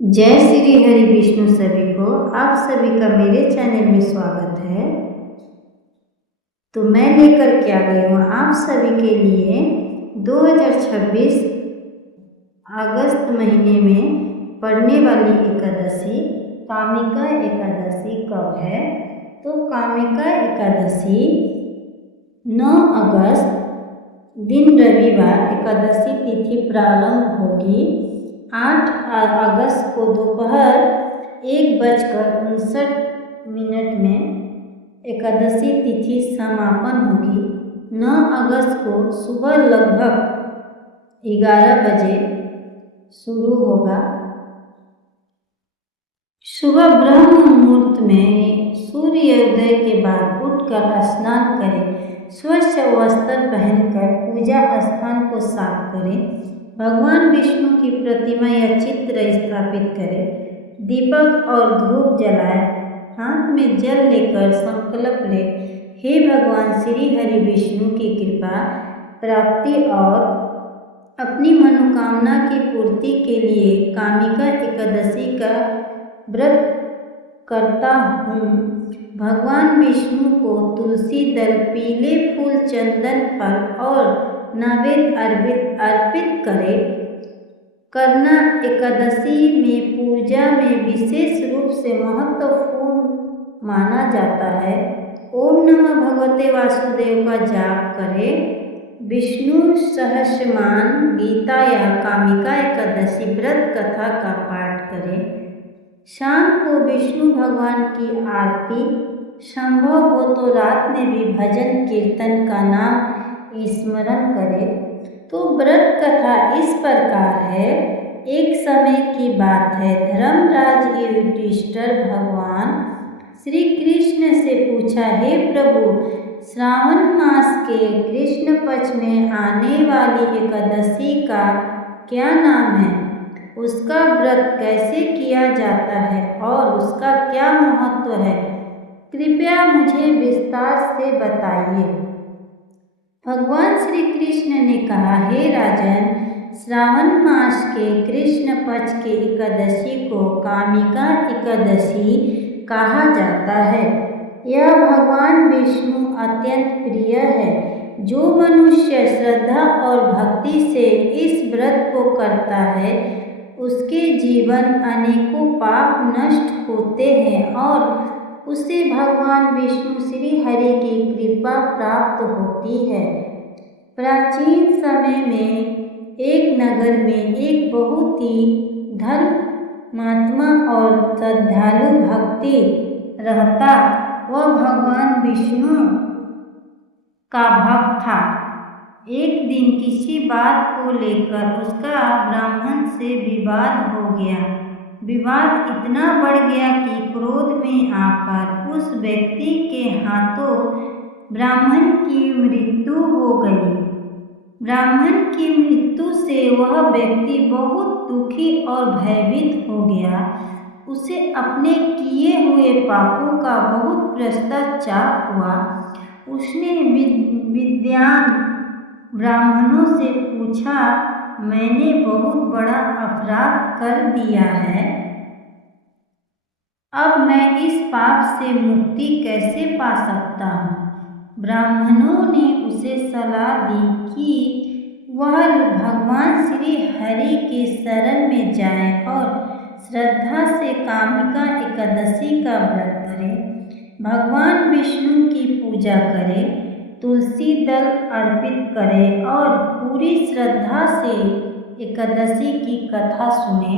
जय श्री हरि विष्णु सभी को। आप सभी का मेरे चैनल में स्वागत है। तो मैं लेकर के आ गई हूँ आप सभी के लिए 2026 अगस्त महीने में पड़ने वाली एकादशी कामिका एकादशी कब है। तो कामिका एकादशी 9 अगस्त दिन रविवार एकादशी तिथि प्रारंभ होगी। 8 अगस्त को दोपहर 1:59 में एकादशी तिथि समापन होगी। 9 अगस्त को सुबह लगभग 11 बजे शुरू होगा। सुबह ब्रह्म मुहूर्त में सूर्योदय के बाद उठकर स्नान करें, स्वच्छ वस्त्र पहनकर पूजा स्थान को साफ करें, भगवान विष्णु की प्रतिमा या चित्र स्थापित करें, दीपक और धूप जलाएं, हाथ में जल लेकर संकल्प लें, हे भगवान श्री हरि विष्णु की कृपा प्राप्ति और अपनी मनोकामना की पूर्ति के लिए कामिका एकादशी का व्रत करता हूँ। भगवान विष्णु को तुलसी दल, पीले फूल, चंदन, फल और नैवेद्य अर्पित करना एकादशी में पूजा में विशेष रूप से महत्वपूर्ण माना जाता है। ओम नमः भगवते वासुदेव का जाप करें। विष्णु सहस्रनाम गीता या कामिका एकादशी व्रत कथा का पाठ करें। शाम को विष्णु भगवान की आरती, संभव हो तो रात में भी भजन कीर्तन का नाम स्मरण करें। तो व्रत कथा इस प्रकार है। एक समय की बात है, धर्मराज युधिष्ठिर भगवान श्री कृष्ण से पूछा, हे प्रभु, श्रावण मास के कृष्ण पक्ष में आने वाली एकादशी का क्या नाम है, उसका व्रत कैसे किया जाता है और उसका क्या महत्व है, कृपया मुझे विस्तार से बताइए। भगवान श्री कृष्ण ने कहा, हे राजन, श्रावण मास के कृष्ण पक्ष की एकादशी को कामिका एकादशी कहा जाता है। यह भगवान विष्णु अत्यंत प्रिय है। जो मनुष्य श्रद्धा और भक्ति से इस व्रत को करता है, उसके जीवन अनेकों पाप नष्ट होते हैं और उसे भगवान विष्णु श्री हरि की कृपा प्राप्त होती है। प्राचीन समय में एक नगर में एक बहुत ही धर्मात्मा और श्रद्धालु भक्ति रहता। वह भगवान विष्णु का भक्त था। एक दिन किसी बात को लेकर उसका ब्राह्मण से विवाद हो गया। विवाद इतना बढ़ गया कि क्रोध में आकर उस व्यक्ति के हाथों ब्राह्मण की मृत्यु हो गई। ब्राह्मण की मृत्यु से वह व्यक्ति बहुत दुखी और भयभीत हो गया। उसे अपने किए हुए पापों का बहुत पश्चाताप हुआ। उसने विद्वान ब्राह्मणों से पूछा, मैंने बहुत बड़ा अपराध कर दिया है, अब मैं इस पाप से मुक्ति कैसे पा सकता हूँ। ब्राह्मणों ने उसे सलाह दी कि वह भगवान श्री हरि के शरण में जाए और श्रद्धा से कामिका एकादशी का व्रत करे, भगवान विष्णु की पूजा करे, तुलसी दल अर्पित करे और पूरी श्रद्धा से एकादशी की कथा सुने।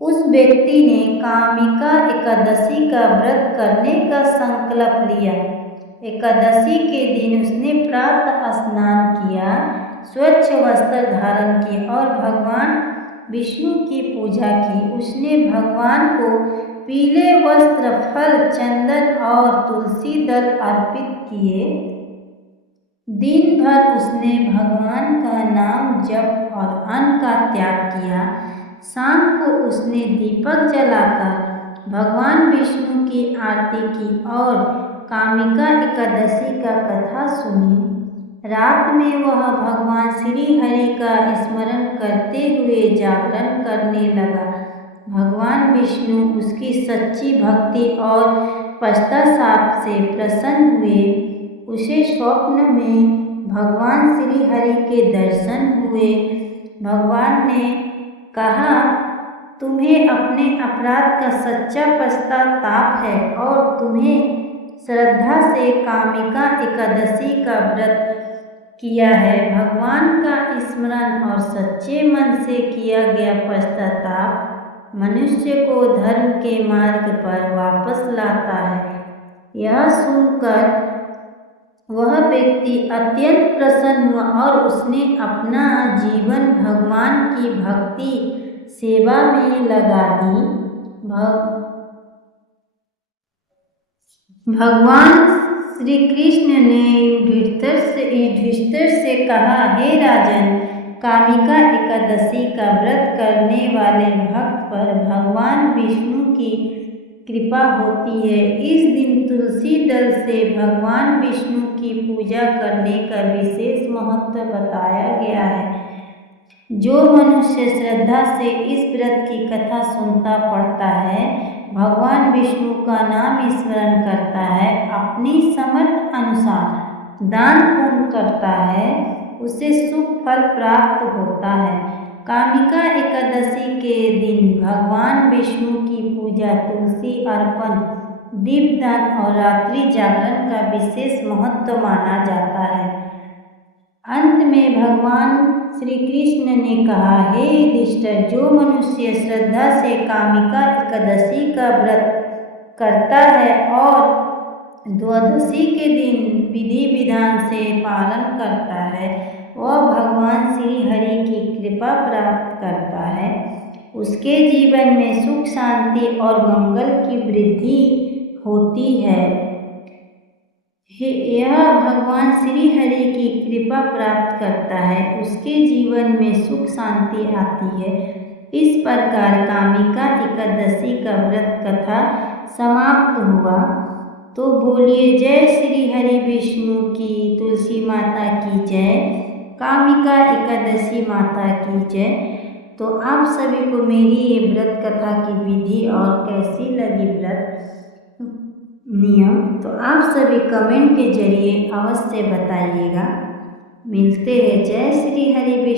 उस व्यक्ति ने कामिका एकादशी का व्रत करने का संकल्प लिया। एकादशी के दिन उसने प्रातः स्नान किया, स्वच्छ वस्त्र धारण किए और भगवान विष्णु की पूजा की। उसने भगवान को पीले वस्त्र, फल, चंदन और तुलसी दल अर्पित किए। दिन भर उसने भगवान का नाम जप और अन्न का त्याग किया। शाम को उसने दीपक जलाकर भगवान विष्णु की आरती की और कामिका एकादशी का कथा सुनी। रात में वह भगवान श्री हरि का स्मरण करते हुए जागरण करने लगा। भगवान विष्णु उसकी सच्ची भक्ति और पश्चाताप से प्रसन्न हुए। उसे स्वप्न में भगवान श्री हरि के दर्शन हुए। भगवान ने कहा, तुम्हें अपने अपराध का सच्चा पश्चाताप है और तुम्हें श्रद्धा से कामिका एकादशी का व्रत किया है। भगवान का स्मरण और सच्चे मन से किया गया पश्चाताप मनुष्य को धर्म के मार्ग पर वापस लाता है। यह सुनकर वह व्यक्ति अत्यंत प्रसन्न हुआ और उसने अपना जीवन भगवान की भक्ति सेवा में लगा दी। भगवान श्री कृष्ण ने युधिष्ठिर से कहा, हे राजन, कामिका एकादशी का व्रत करने वाले भक्त पर भगवान विष्णु की कृपा होती है। इस दिन तुलसी दल से भगवान विष्णु की पूजा करने का विशेष महत्व बताया गया है। जो मनुष्य श्रद्धा से इस व्रत की कथा सुनता पढ़ता है, भगवान विष्णु का नाम स्मरण करता है, अपनी समर्थ अनुसार दान पुण्य करता है, उसे शुभ फल प्राप्त होता है। कामिका एकादशी के दिन भगवान विष्णु की पूजा, तुलसी अर्पण, दीपदान और रात्रि जागरण का विशेष महत्व माना जाता है। अंत में भगवान श्री कृष्ण ने कहा, हे युधिष्ठिर, जो मनुष्य श्रद्धा से कामिका एकादशी का व्रत करता है और द्वादशी के दिन विधि विधान से पालन करता है, वह भगवान श्री हरि की कृपा प्राप्त करता है। उसके जीवन में सुख, शांति और मंगल की वृद्धि होती है। यह भगवान श्री हरि की कृपा प्राप्त करता है, उसके जीवन में सुख शांति आती है। इस प्रकार कामिका एकादशी का व्रत कथा समाप्त हुआ। तो बोलिए जय श्री हरि विष्णु की, तुलसी माता की जय, कामिका एकादशी माता की जय। तो आप सभी को मेरी ये व्रत कथा की विधि और कैसी लगी व्रत नियम, तो आप सभी कमेंट के जरिए अवश्य बताइएगा। मिलते हैं। जय श्री हरि विष्णु।